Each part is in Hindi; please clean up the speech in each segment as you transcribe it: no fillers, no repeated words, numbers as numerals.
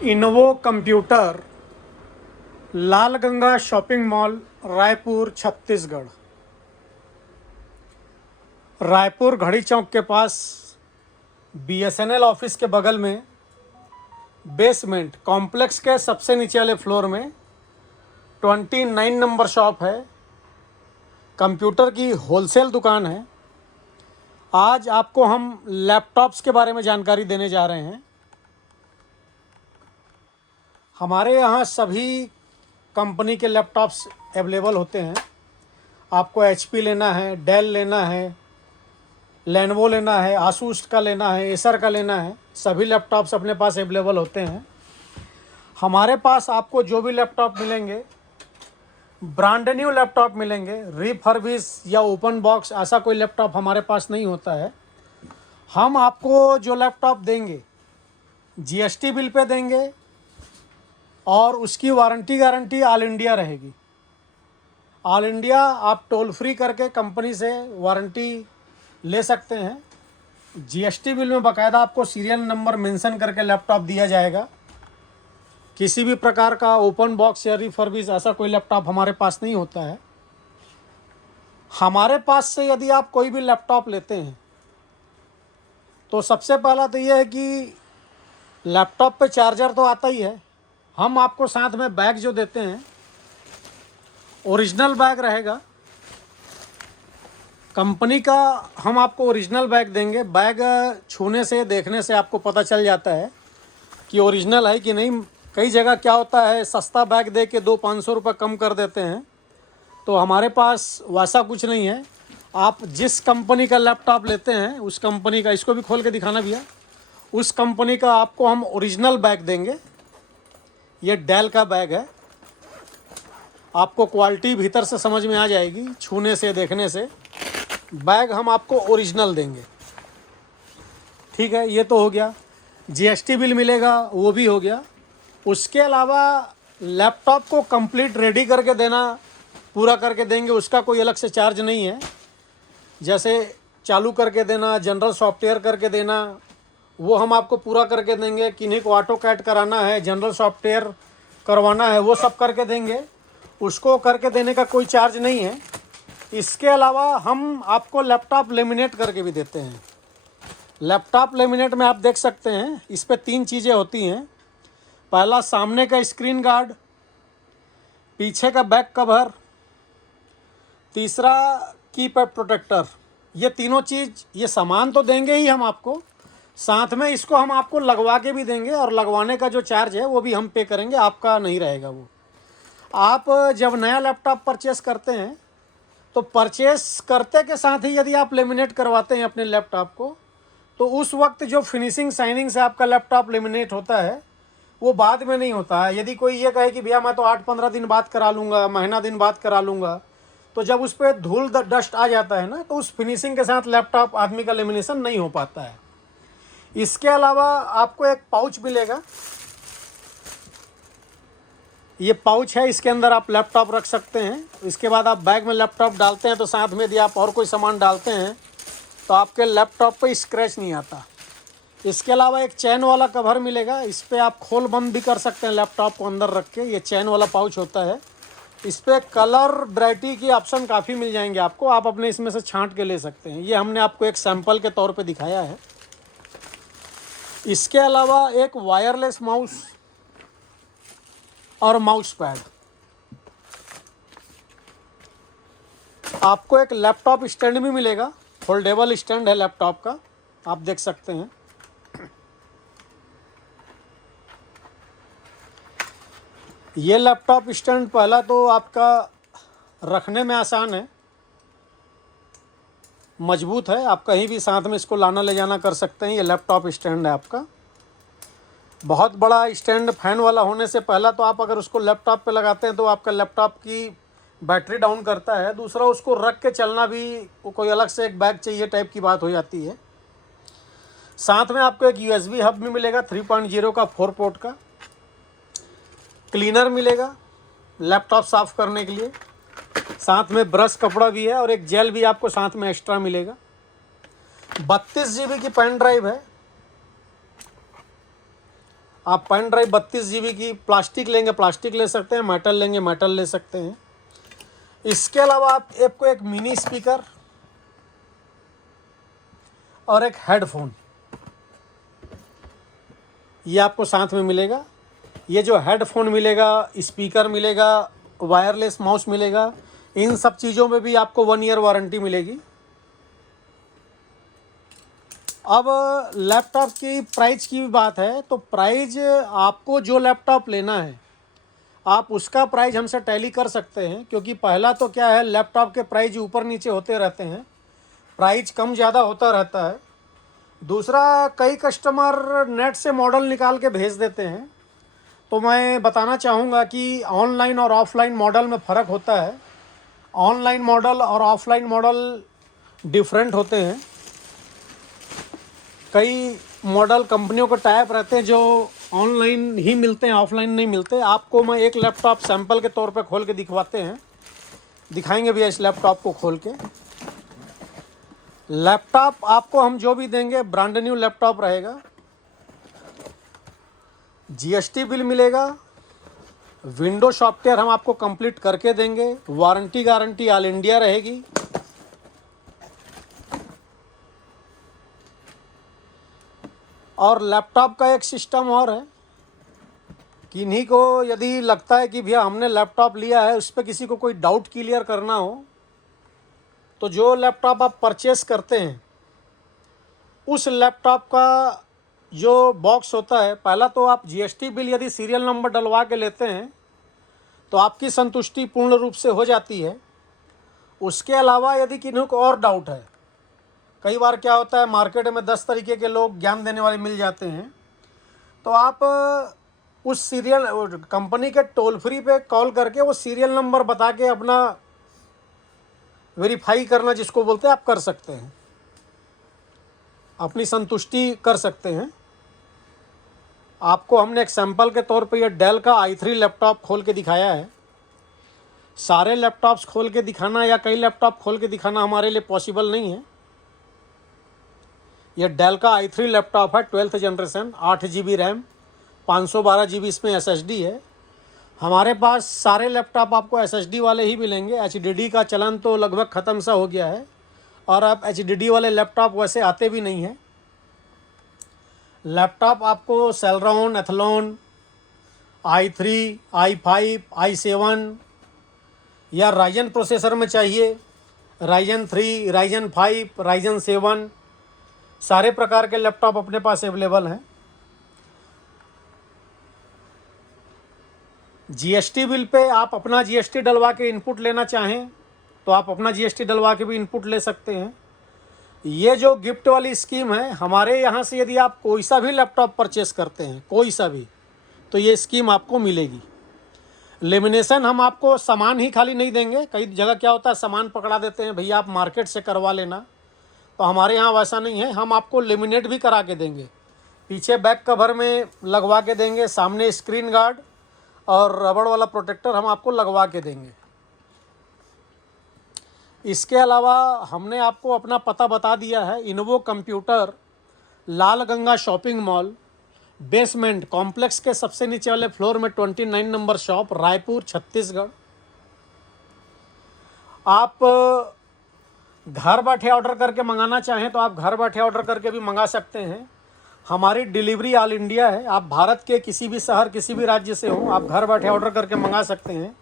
इनोवो computer, Lal Ganga shopping mall, Raipur Chhattisgarh. Raipur घड़ी चौक के पास बीएसएनएल ऑफिस के बगल में बेसमेंट कॉम्प्लेक्स के सबसे नीचे वाले फ्लोर में 29 नंबर शॉप है। कंप्यूटर की होलसेल दुकान है। आज आपको हम लैपटॉप्स के बारे में जानकारी देने जा रहे हैं। हमारे यहाँ सभी कंपनी के लैपटॉप्स अवेलेबल होते हैं। आपको एचपी लेना है, डेल लेना है, लेनोवो लेना है, आसूस का लेना है, एसर का लेना है, सभी लैपटॉप्स अपने पास अवेलेबल होते हैं। हमारे पास आपको जो भी लैपटॉप मिलेंगे, ब्रांड न्यू लैपटॉप मिलेंगे। रिफर्बिश या ओपन बॉक्स ऐसा कोई लैपटॉप हमारे पास नहीं होता है। हम आपको जो लैपटॉप देंगे जीएसटी बिल पे देंगे और उसकी वारंटी गारंटी ऑल इंडिया रहेगी। ऑल इंडिया आप टोल फ्री करके कंपनी से वारंटी ले सकते हैं। जीएसटी बिल में बाकायदा आपको सीरियल नंबर मेंशन करके लैपटॉप दिया जाएगा। किसी भी प्रकार का ओपन बॉक्स या रिफर्बिश ऐसा कोई लैपटॉप हमारे पास नहीं होता है। हमारे पास से यदि आप कोई भी लैपटॉप लेते हैं तो सबसे पहला तो ये है कि लैपटॉप पे चार्जर तो आता ही है। हम आपको साथ में बैग जो देते हैं ओरिजिनल बैग रहेगा कंपनी का। हम आपको ओरिजिनल बैग देंगे। बैग छूने से देखने से आपको पता चल जाता है कि ओरिजिनल है कि नहीं। कई जगह क्या होता है, सस्ता बैग दे के 200-500 रुपये कम कर देते हैं। तो हमारे पास वैसा कुछ नहीं है। आप जिस कंपनी का लैपटॉप लेते हैं उस कंपनी का, इसको भी खोल के दिखाना भैया, उस कंपनी का आपको हम ओरिजिनल बैग देंगे। ये डेल का बैग है। आपको क्वालिटी भीतर से समझ में आ जाएगी, छूने से देखने से। बैग हम आपको ओरिजिनल देंगे, ठीक है। ये तो हो गया। जीएसटी बिल मिलेगा, वो भी हो गया। उसके अलावा लैपटॉप को कंप्लीट रेडी करके देना, पूरा करके देंगे, उसका कोई अलग से चार्ज नहीं है। जैसे चालू करके देना, जनरल सॉफ्टवेयर करके देना, वो हम आपको पूरा करके देंगे। किन्हीं को ऑटो कैड कराना है, जनरल सॉफ्टवेयर करवाना है, वो सब करके देंगे। उसको करके देने का कोई चार्ज नहीं है। इसके अलावा हम आपको लैपटॉप लेमिनेट करके भी देते हैं। लैपटॉप लेमिनेट में आप देख सकते हैं, इस पर 3 चीज़ें होती हैं। पहला सामने का स्क्रीन गार्ड, पीछे का बैक कवर, तीसरा कीपैड प्रोटेक्टर। ये तीनों चीज़, ये सामान तो देंगे ही हम आपको, साथ में इसको हम आपको लगवा के भी देंगे। और लगवाने का जो चार्ज है वो भी हम पे करेंगे, आपका नहीं रहेगा वो। आप जब नया लैपटॉप परचेस करते हैं तो परचेस करते के साथ ही यदि आप लेमिनेट करवाते हैं अपने लैपटॉप को, तो उस वक्त जो फिनिशिंग शाइनिंग से आपका लैपटॉप लेमिनेट होता है वो बाद में नहीं होता है। यदि कोई ये कहे कि भैया मैं तो 8-15 दिन बाद करा लूँगा, महीना दिन बाद करा लूँगा, तो जब उस पर धूल डस्ट आ जाता है ना, तो उस फिनिशिंग के साथ लैपटॉप आदमी का लेमिनेशन नहीं हो पाता है। इसके अलावा आपको एक पाउच मिलेगा। ये पाउच है, इसके अंदर आप लैपटॉप रख सकते हैं। इसके बाद आप बैग में लैपटॉप डालते हैं तो साथ में यदि आप और कोई सामान डालते हैं तो आपके लैपटॉप पे स्क्रैच नहीं आता। इसके अलावा एक चैन वाला कवर मिलेगा। इस पर आप खोल बंद भी कर सकते हैं लैपटॉप को अंदर रख के। ये चैन वाला पाउच होता है। इस पर कलर वैरायटी की ऑप्शन काफ़ी मिल जाएंगे आपको। आप अपने इसमें से छांट के ले सकते हैं। ये हमने आपको एक सैंपल के तौर पे दिखाया है। इसके अलावा एक वायरलेस माउस और माउस पैड। आपको एक लैपटॉप स्टैंड भी मिलेगा। फोल्डेबल स्टैंड है लैपटॉप का, आप देख सकते हैं। ये लैपटॉप स्टैंड पहला तो आपका रखने में आसान है, मजबूत है। आप कहीं भी साथ में इसको लाना ले जाना कर सकते हैं। ये लैपटॉप स्टैंड है आपका। बहुत बड़ा स्टैंड फैन वाला होने से पहला तो आप अगर उसको लैपटॉप पे लगाते हैं तो आपका लैपटॉप की बैटरी डाउन करता है। दूसरा, उसको रख के चलना भी कोई अलग से एक बैग चाहिए टाइप की बात हो जाती है। साथ में आपको एक यूएसबी हब भी मिलेगा 3.0 का 4 पोर्ट का। क्लीनर मिलेगा लैपटॉप साफ़ करने के लिए। साथ में ब्रश कपड़ा भी है और एक जेल भी आपको साथ में एक्स्ट्रा मिलेगा। 32 GB की पेन ड्राइव है। आप पेन ड्राइव 32 GB की प्लास्टिक लेंगे प्लास्टिक ले सकते हैं, मेटल लेंगे मेटल ले सकते हैं। इसके अलावा आपको एक मिनी स्पीकर और एक हेडफोन ये आपको साथ में मिलेगा। ये जो हेडफोन मिलेगा, स्पीकर मिलेगा, वायरलेस माउस मिलेगा, इन सब चीज़ों में भी आपको 1 ईयर वारंटी मिलेगी। अब लैपटॉप की प्राइस की बात है तो प्राइस आपको जो लैपटॉप लेना है आप उसका प्राइस हमसे टैली कर सकते हैं, क्योंकि पहला तो क्या है लैपटॉप के प्राइस ऊपर नीचे होते रहते हैं, प्राइस कम ज़्यादा होता रहता है। दूसरा कई कस्टमर नेट से मॉडल निकाल के भेज देते हैं, तो मैं बताना चाहूँगा कि ऑनलाइन और ऑफ़लाइन मॉडल में फ़र्क होता है। ऑनलाइन मॉडल और ऑफ़लाइन मॉडल डिफरेंट होते हैं। कई मॉडल कंपनियों को टाइप रहते हैं जो ऑनलाइन ही मिलते हैं, ऑफलाइन नहीं मिलते। आपको मैं एक लैपटॉप सैंपल के तौर पे खोल के दिखाएंगे भैया इस लैपटॉप को खोल के। लैपटॉप आपको हम जो भी देंगे ब्रांड न्यू लैपटॉप रहेगा, जीएसटी बिल मिलेगा, विंडो सॉफ्टवेयर हम आपको कंप्लीट करके देंगे, वारंटी गारंटी ऑल इंडिया रहेगी। और लैपटॉप का एक सिस्टम और है, किन्हीं को यदि लगता है कि भैया हमने लैपटॉप लिया है उस पर किसी को कोई डाउट क्लियर करना हो, तो जो लैपटॉप आप परचेस करते हैं उस लैपटॉप का जो बॉक्स होता है, पहला तो आप जीएसटी बिल यदि सीरियल नंबर डलवा के लेते हैं तो आपकी संतुष्टि पूर्ण रूप से हो जाती है। उसके अलावा यदि किन्हीं को और डाउट है, कई बार क्या होता है मार्केट में 10 तरीके के लोग ज्ञान देने वाले मिल जाते हैं, तो आप उस सीरियल कंपनी के टोल फ्री पे कॉल करके वो सीरियल नंबर बता के अपना वेरीफाई करना जिसको बोलते हैं आप कर सकते हैं, अपनी संतुष्टि कर सकते हैं। आपको हमने एक सैंपल के तौर पे ये डेल का i3 लैपटॉप खोल के दिखाया है। सारे लैपटॉप्स खोल के दिखाना या कई लैपटॉप खोल के दिखाना हमारे लिए पॉसिबल नहीं है। ये डेल का i3 लैपटॉप है 12th generation, 8 GB RAM, 512 GB इसमें SSD है। हमारे पास सारे लैपटॉप आपको SSD वाले ही मिलेंगे। HDD का चलन तो लगभग ख़त्म सा हो गया है और अब HDD वाले लैपटॉप वैसे आते भी नहीं हैं। लैपटॉप आपको Celeron, Athlon, i3, i5, i7 या राइजन प्रोसेसर में चाहिए, राइजन 3, राइजन 5, राइजन 7, सारे प्रकार के लैपटॉप अपने पास अवेलेबल हैं। जीएसटी बिल पे आप अपना जीएसटी डलवा के इनपुट लेना चाहें तो आप अपना जीएसटी डलवा के भी इनपुट ले सकते हैं। ये जो गिफ्ट वाली स्कीम है, हमारे यहाँ से यदि आप कोई सा भी लैपटॉप परचेस करते हैं, कोई सा भी, तो ये स्कीम आपको मिलेगी। लेमिनेशन हम आपको सामान ही खाली नहीं देंगे, कई जगह क्या होता है सामान पकड़ा देते हैं भैया आप मार्केट से करवा लेना, तो हमारे यहाँ वैसा नहीं है। हम आपको लेमिनेट भी करा के देंगे, पीछे बैक कवर में लगवा के देंगे, सामने स्क्रीन गार्ड और रबड़ वाला प्रोटेक्टर हम आपको लगवा के देंगे। इसके अलावा हमने आपको अपना पता बता दिया है, Innovo computer, Lal Ganga shopping mall, basement complex के सबसे नीचे वाले फ्लोर में 29 नंबर शॉप, रायपुर, छत्तीसगढ़। आप घर बैठे ऑर्डर करके मंगाना चाहें तो आप घर बैठे ऑर्डर करके भी मंगा सकते हैं। हमारी डिलीवरी ऑल इंडिया है, आप भारत के किसी भी शहर किसी भी राज्य से हो आप घर बैठे ऑर्डर करके मंगा सकते हैं।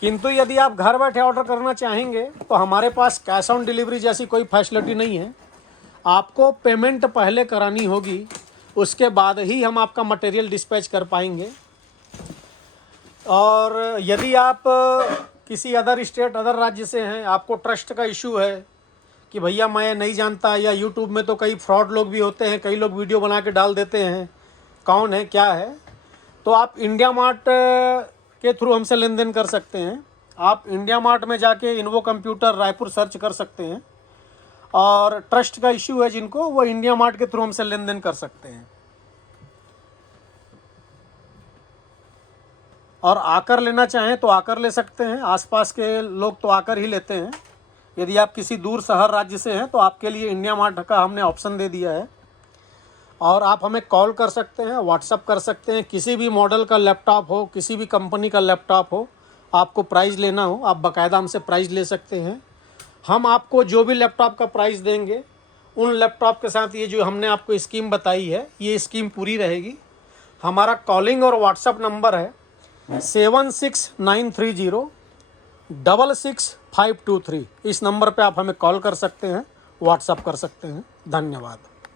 किंतु यदि आप घर बैठे ऑर्डर करना चाहेंगे तो हमारे पास कैश ऑन डिलीवरी जैसी कोई फैसिलिटी नहीं है। आपको पेमेंट पहले करानी होगी, उसके बाद ही हम आपका मटेरियल डिस्पैच कर पाएंगे। और यदि आप किसी अदर स्टेट अदर राज्य से हैं, आपको ट्रस्ट का इशू है कि भैया मैं नहीं जानता, या यूट्यूब में तो कई फ्रॉड लोग भी होते हैं, कई लोग वीडियो बना के डाल देते हैं कौन है क्या है, तो आप इंडिया मार्ट के थ्रू हमसे लेन देन कर सकते हैं। आप इंडिया मार्ट में जाके इनोवो कंप्यूटर रायपुर सर्च कर सकते हैं, और ट्रस्ट का इशू है जिनको, वो इंडिया मार्ट के थ्रू हमसे लेन देन कर सकते हैं। और आकर लेना चाहें तो आकर ले सकते हैं, आसपास के लोग तो आकर ही लेते हैं। यदि आप किसी दूर शहर राज्य से हैं तो आपके लिए इंडिया मार्ट का हमने ऑप्शन दे दिया है। और आप हमें कॉल कर सकते हैं, व्हाट्सअप कर सकते हैं। किसी भी मॉडल का लैपटॉप हो, किसी भी कंपनी का लैपटॉप हो, आपको प्राइस लेना हो, आप बाकायदा हमसे प्राइस ले सकते हैं। हम आपको जो भी लैपटॉप का प्राइस देंगे, उन लैपटॉप के साथ ये जो हमने आपको स्कीम बताई है, ये स्कीम पूरी रहेगी। हमारा कॉलिंग और व्हाट्सअप नंबर है 76930 66523। इस नंबर पे आप हमें कॉल कर सकते हैं, व्हाट्सअप कर सकते हैं। धन्यवाद।